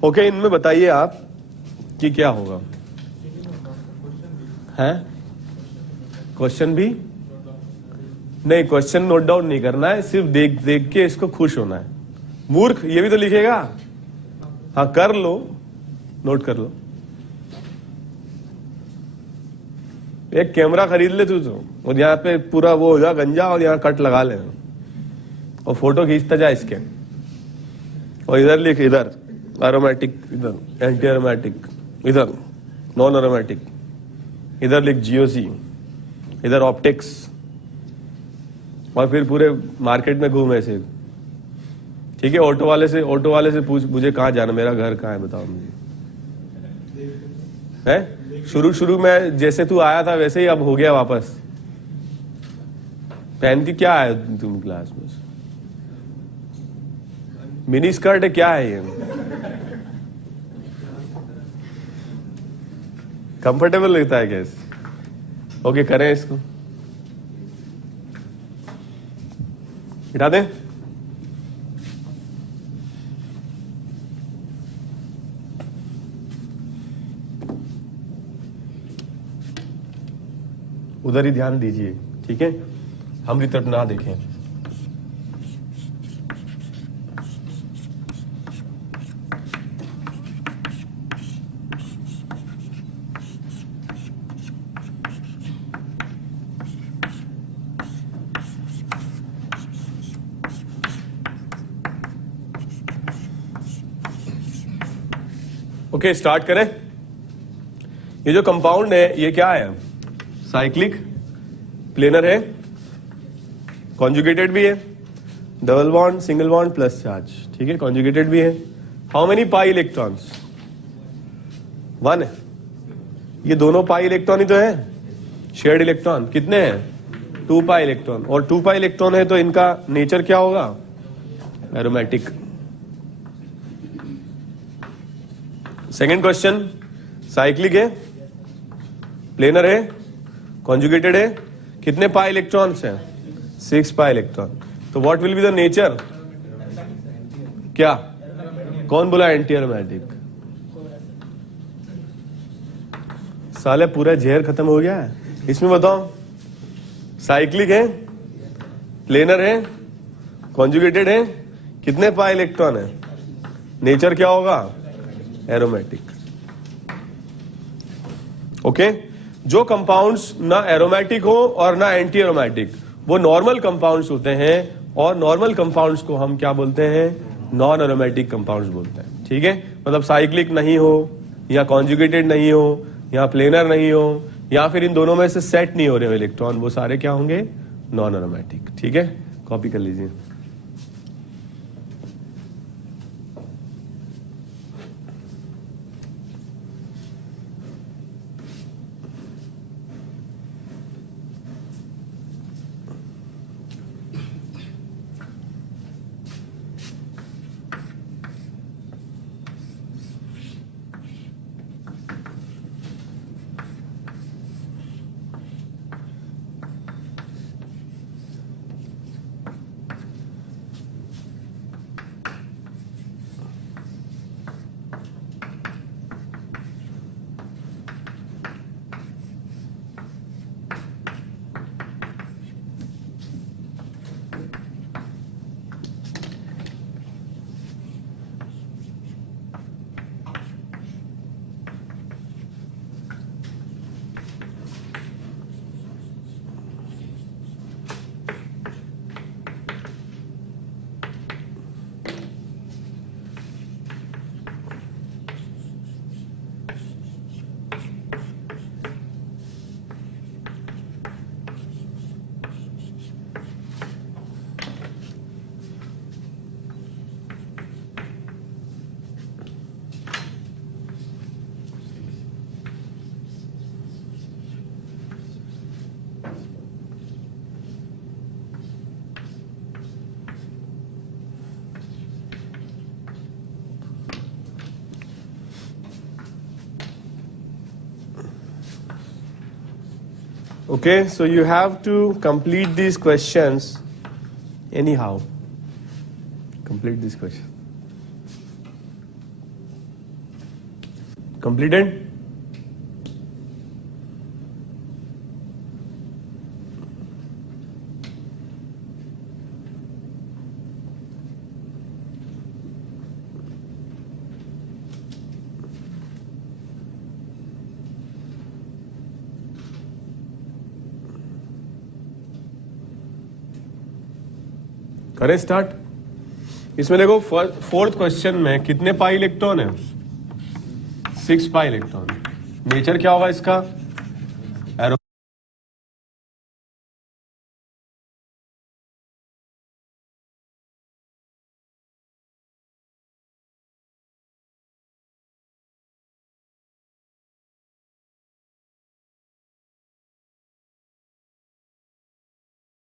ओके, इनमें बताइए आप कि क्या होगा? है क्वेश्चन भी? नहीं, क्वेश्चन नोट डाउन नहीं करना है, सिर्फ देख देख के इसको खुश होना है। मूर्ख ये भी तो लिखेगा। हाँ कर लो, नोट कर लो। एक कैमरा खरीद ले तू तो, और यहाँ पे पूरा वो हो जा गंजा, और यहाँ कट लगा ले और फोटो खींचता जा इसके। और इधर लिख, इधर एरोमेटिक, इधर एंटी एरोमेटिक, इधर नॉन एरोमेटिक, इधर लिख जीओसी, इधर ऑप्टिक्स, और फिर पूरे मार्केट में घूम ऐसे। ठीक है, ऑटो वाले से पूछ मुझे कहाँ जाना, मेरा घर कहाँ है बताओ मुझे। है शुरू में जैसे तू आया था वैसे ही अब हो गया वापस। पहन के क्या आया तुम क्लास में? मिनी स्कर्ट है, क्या है ये? कंफर्टेबल लगता है कैसे? ओके, करें इसको, हटा दें। उधर ही ध्यान दीजिए, ठीक है, हमारी तरफ ना देखें। ओके, स्टार्ट करें। ये जो कंपाउंड है ये क्या है? साइक्लिक, प्लेनर है, कॉन्जुगेटेड भी है, double bond, single bond, plus charge. ठीक है, कॉन्जुगेटेड भी है। How many pi electrons? 1 है। ये दोनों पाई इलेक्ट्रॉन ही तो है, शेयर्ड इलेक्ट्रॉन। कितने हैं? 2 पाई इलेक्ट्रॉन। और 2 पाई इलेक्ट्रॉन है तो इनका नेचर क्या होगा? एरोमेटिक। सेकेंड क्वेश्चन, साइक्लिक है, प्लेनर है, कॉन्जुगेटेड है, कितने पाई इलेक्ट्रॉन्स हैं? 6 पाई इलेक्ट्रॉन। तो what will be the nature? क्या? कौन बोला एंटी एरोमेटिक? साले पूरा जहर खत्म हो गया है इसमें। बताओ, साइक्लिक है, प्लेनर है, कॉन्जुगेटेड है, कितने पाई इलेक्ट्रॉन है? नेचर क्या होगा? एरोमेटिक। ओके, जो कंपाउंड्स ना एरोमेटिक हो और ना एंटी एरोमेटिक, वो नॉर्मल कंपाउंड्स होते हैं, और नॉर्मल कंपाउंड्स को हम क्या बोलते हैं? नॉन एरोमेटिक कंपाउंड्स बोलते हैं। ठीक है, मतलब साइक्लिक नहीं हो, या कॉन्जुगेटेड नहीं हो, या प्लेनर नहीं हो, या फिर इन दोनों में से सेट नहीं हो रहे हो इलेक्ट्रॉन, वो सारे क्या होंगे? Non aromatic. ठीक है, कॉपी कर लीजिए। Okay, so you have to complete these questions anyhow. Complete this question. Completed? करें स्टार्ट। इसमें देखो फोर्थ क्वेश्चन में कितने पाई इलेक्ट्रॉन है? 6 पाई इलेक्ट्रॉन। नेचर क्या होगा इसका?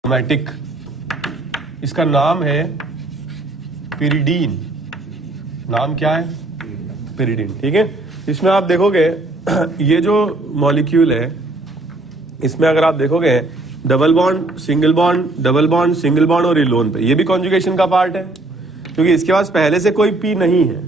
एरोमेटिक। इसका नाम है पिरिडीन। नाम क्या है? पिरिडीन। ठीक है। इसमें आप देखोगे ये जो मॉलिक्यूल है इसमें अगर आप देखोगे double bond single bond double bond single bond और ये लोन पे, ये भी कॉन्जुगेशन का पार्ट है क्योंकि इसके पास पहले से कोई पी नहीं है।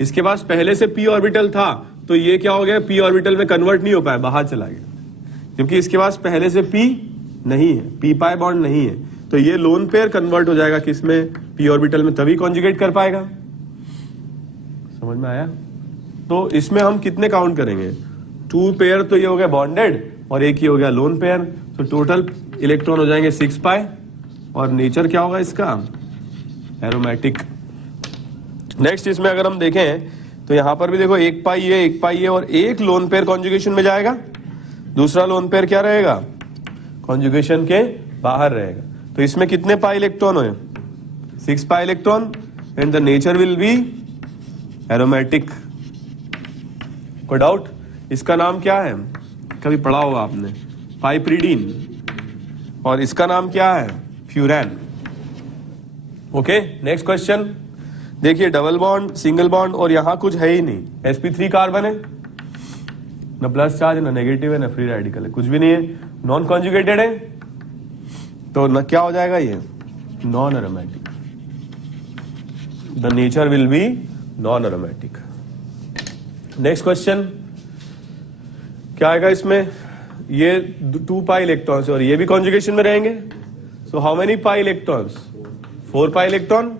इसके पास पहले से पी ऑर्बिटल था तो ये क्या हो गया? पी ऑर्बिटल में कन्वर्ट नहीं हो पाया, बाहर चला गया। क्योंकि इसके पास पहले से पी नहीं है, पी पाई बॉन्ड नहीं है, तो ये लोन पेयर कन्वर्ट हो जाएगा किसमें? पी ऑर्बिटल में, तभी कॉन्जुगेट कर पाएगा। समझ में आया? तो इसमें हम कितने काउंट करेंगे? 2 पेयर तो ये हो गया बॉन्डेड और एक ही हो गया लोन पेयर, तो टोटल इलेक्ट्रॉन हो जाएंगे 6 पाई। और नेचर क्या होगा इसका? एरोमेटिक। नेक्स्ट इसमें अगर हम देखें तो यहां पर भी देखो 1 पाई है 1 पाई है और एक लोन पेयर कॉन्जुगेशन में जाएगा, दूसरा लोन पेयर क्या रहेगा? कॉन्जुगेशन के बाहर रहेगा। तो इसमें कितने पाई इलेक्ट्रॉन हुए? 6 pi electron and the nature will be aromatic. कोई डाउट? इसका नाम क्या है? कभी पढ़ा होगा आपने, पाइप्रिडीन। और इसका नाम क्या है? फ्यूरैन। ओके, नेक्स्ट क्वेश्चन देखिए। डबल बॉन्ड सिंगल बॉन्ड और यहां कुछ है ही नहीं, sp3 कार्बन है, ना प्लस चार्ज ना नेगेटिव है ना फ्री रेडिकल है, कुछ भी नहीं है, नॉन कॉन्जुगेटेड है, तो न क्या हो जाएगा? ये non aromatic. The nature will be non aromatic. Next question क्या आएगा इसमें? ये 2 पाई इलेक्ट्रॉन्स और ये भी कॉन्जुगेशन में रहेंगे। So how many pi electrons? 4 pi electron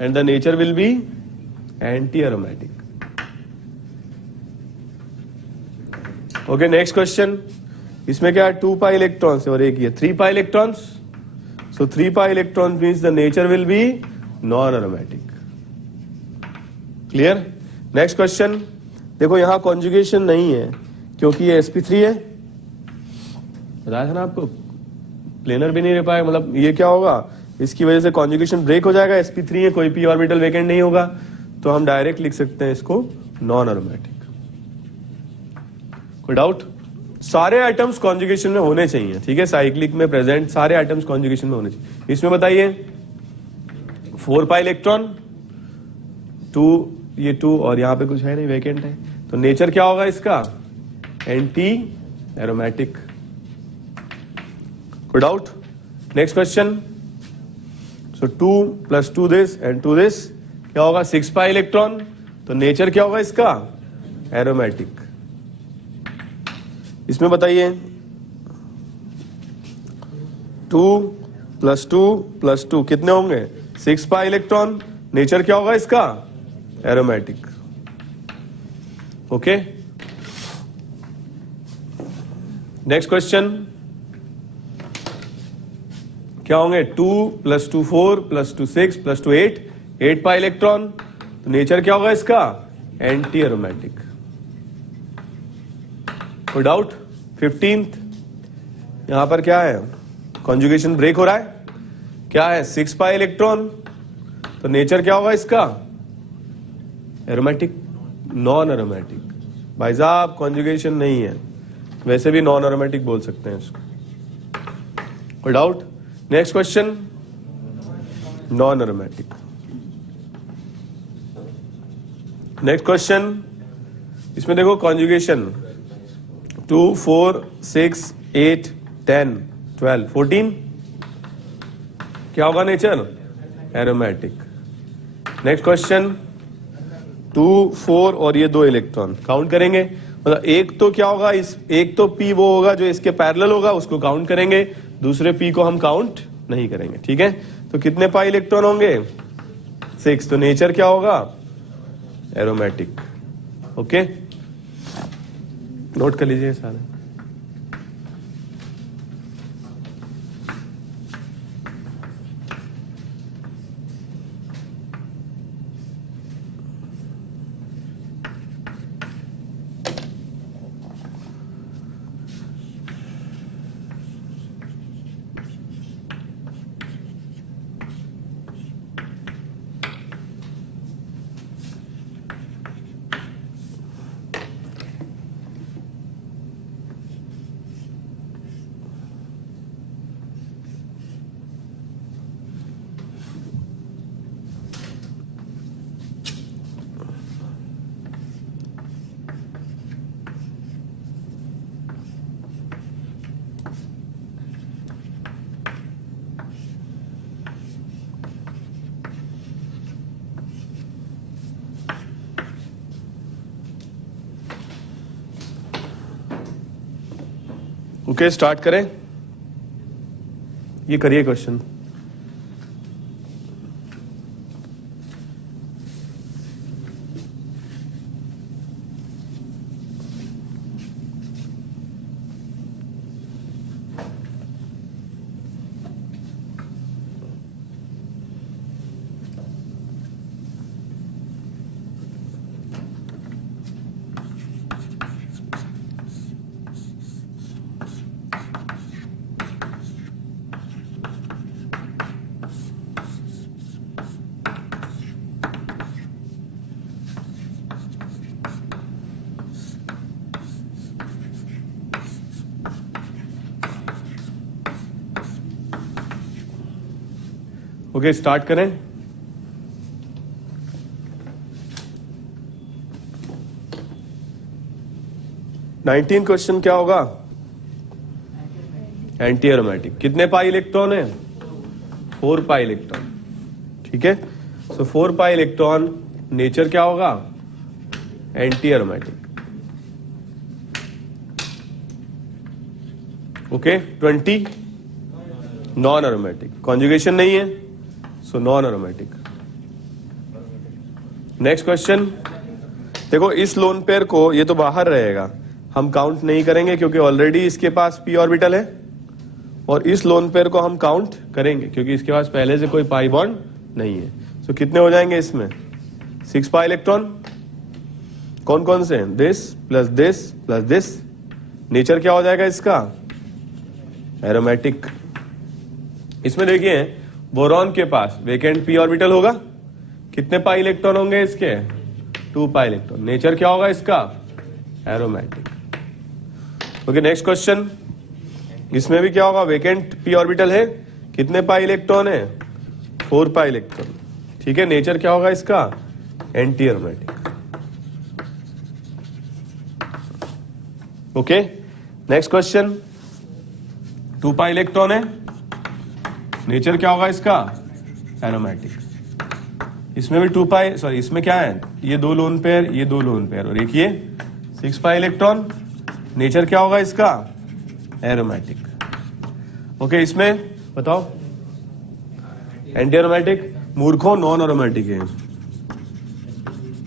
and the nature will be anti aromatic. Okay, next question. इसमें क्या है? 2 पाई इलेक्ट्रॉन्स और एक ये 3 pi electrons. So 3 pi electrons means the nature will be non aromatic. Clear? Next question देखो, यहां conjugation नहीं है क्योंकि ये sp3 है, बताया था ना आपको, प्लेनर भी नहीं रह पाएगा। मतलब ये क्या होगा? इसकी वजह से कॉन्जुगेशन ब्रेक हो जाएगा, sp3 है, कोई p ऑर्बिटल वेकेंट नहीं होगा, तो हम डायरेक्ट लिख सकते हैं इसको नॉन एरोमेटिक। कोई डाउट? सारे आइटम्स कॉन्जुगेशन में होने चाहिए। ठीक है, साइक्लिक में प्रेजेंट सारे आइटम्स कॉन्जुगेशन में होने चाहिए। इसमें बताइए 4 पाई इलेक्ट्रॉन, 2 ये 2 और यहां पे कुछ है नहीं, वेकेंट है, तो नेचर क्या होगा इसका? Anti aromatic. कोई doubt? Next question. So 2 + 2 this and 2 this क्या होगा? 6 पाई इलेक्ट्रॉन, तो नेचर क्या होगा इसका? एरोमेटिक। इसमें बताइए 2 + 2 + 2 कितने होंगे? 6 पाई इलेक्ट्रॉन, नेचर क्या होगा इसका? एरोमेटिक। ओके, नेक्स्ट क्वेश्चन क्या होंगे? 2 + 2 4 + 2 6 + 2 8 8 पाई इलेक्ट्रॉन, तो नेचर क्या होगा इसका? Anti aromatic. कोई डाउट? 15th यहां पर क्या है? कॉन्जुगेशन ब्रेक हो रहा है, क्या है? 6 पाई इलेक्ट्रॉन, तो नेचर क्या होगा इसका? Aromatic, non aromatic. भाई साहब कॉन्जुगेशन नहीं है, वैसे भी नॉन एरोमेटिक बोल सकते हैं इसको। कोई doubt? Next question, non aromatic. Next question, इसमें देखो कॉन्जुगेशन 2 4 6 8 10 12 14 क्या होगा नेचर? एरोमेटिक। नेक्स्ट क्वेश्चन 2 4 और ये 2 इलेक्ट्रॉन काउंट करेंगे, मतलब एक तो क्या होगा, इस एक तो पी वो होगा जो इसके पैरेलल होगा, उसको काउंट करेंगे, दूसरे पी को हम काउंट नहीं करेंगे। ठीक है, तो कितने पाई इलेक्ट्रॉन होंगे? 6, तो नेचर क्या होगा? एरोमेटिक। ओके, नोट कर लीजिए सारे। ओके, स्टार्ट करें। ये करिए क्वेश्चन। ओके, स्टार्ट करें। नाइनटीन क्वेश्चन क्या होगा? Anti aromatic. कितने पाई इलेक्ट्रॉन है? 4 पाई इलेक्ट्रॉन। ठीक है, सो 4 पाई इलेक्ट्रॉन, नेचर क्या होगा? Anti aromatic. Okay, 20 non aromatic. Conjugation नहीं है, so non aromatic. Next question देखो, इस लोन पेयर को, ये तो बाहर रहेगा, हम काउंट नहीं करेंगे क्योंकि ऑलरेडी इसके पास पी ऑर्बिटल है, और इस लोन पेयर को हम काउंट करेंगे क्योंकि इसके पास पहले से कोई पाई बॉन्ड नहीं है। सो कितने हो जाएंगे इसमें? 6 पाई इलेक्ट्रॉन। कौन कौन से हैं? This plus this plus this. Nature क्या हो जाएगा इसका? एरोमेटिक। इसमें देखिए, बोरॉन के पास वेकेंट पी ऑर्बिटल होगा। कितने पाई इलेक्ट्रॉन होंगे इसके? 2 पाई इलेक्ट्रॉन। नेचर क्या होगा इसका? एरोमेटिक। Okay, next question. इसमें भी क्या होगा? वेकेंट पी ऑर्बिटल है। कितने पाई इलेक्ट्रॉन है? 4 पाई इलेक्ट्रॉन। ठीक है, नेचर क्या होगा इसका? Anti aromatic. Okay, next question. 2 pi electron है, नेचर क्या होगा इसका? एरोमेटिक। इसमें भी 2 पाई, सॉरी इसमें क्या है? ये 2 लोन पेयर, ये 2 लोन पेयर, और एक ये 6 पाई इलेक्ट्रॉन। नेचर क्या होगा इसका? एरोमेटिक। ओके, इसमें बताओ। Anti aromatic. मूर्खों, नॉन एरोमेटिक है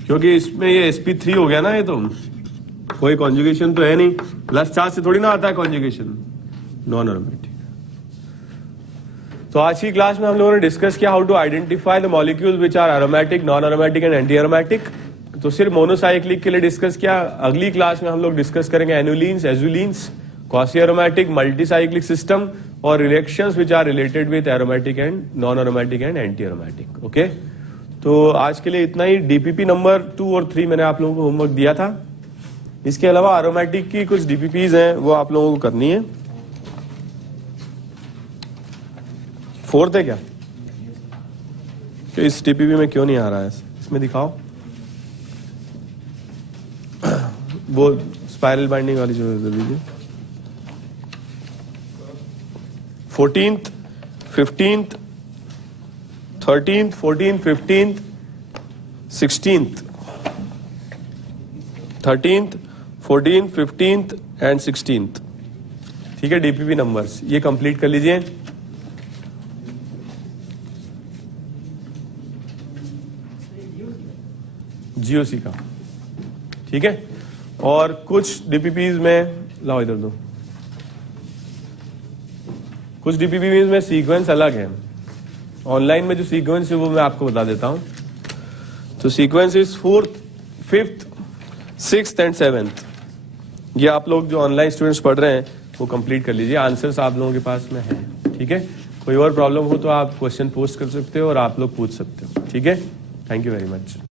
क्योंकि इसमें ये sp3 हो गया ना, ये तो कोई कॉन्जुगेशन तो है नहीं। प्लस चार्ज से थोड़ी ना आता है कॉन्जुगेशन। Non aromatic. तो आज की क्लास में हम लोगों ने डिस्कस किया how to identify the molecules which are aromatic, non aromatic and anti aromatic. तो सिर्फ मोनोसाइक्लिक के लिए डिस्कस किया। अगली क्लास में हम लोग डिस्कस करेंगे annulenes, azulenes, quasi aromatic, multicyclic system और reactions which are related with aromatic and non aromatic and anti aromatic. Okay, तो आज के लिए इतना ही। डीपीपी नंबर 2 और 3 मैंने आप लोगों को होमवर्क दिया था। इसके अलावा एरोमेटिक की कुछ डीपीपीज हैं, वो आप लोगों को करनी है। 4th है क्या? तो इस डीपीपी में क्यों नहीं आ रहा है? इसमें दिखाओ। वो स्पाइरल बाइंडिंग वाली जो दे दीजिए। 14th, 15th, 13th, 14th, 15th, 16th, 13th, 14th, 15th and 16th। ठीक है, डीपीपी नंबर्स ये कंप्लीट कर लीजिए। जीओसी का, ठीक है। और कुछ डीपीपीज में, लाओ इधर दो, कुछ डीपीपीज में सीक्वेंस अलग है। ऑनलाइन में जो सीक्वेंस है वो मैं आपको बता देता हूं। तो sequence is 4th, 5th, 6th and 7th। ये आप लोग जो ऑनलाइन स्टूडेंट्स पढ़ रहे हैं वो कंप्लीट कर लीजिए। आंसर्स आप लोगों के पास में है, ठीक है। कोई और प्रॉब्लम हो तो आप क्वेश्चन पोस्ट कर सकते हो और आप लोग पूछ सकते हो, ठीक है। Thank you very much.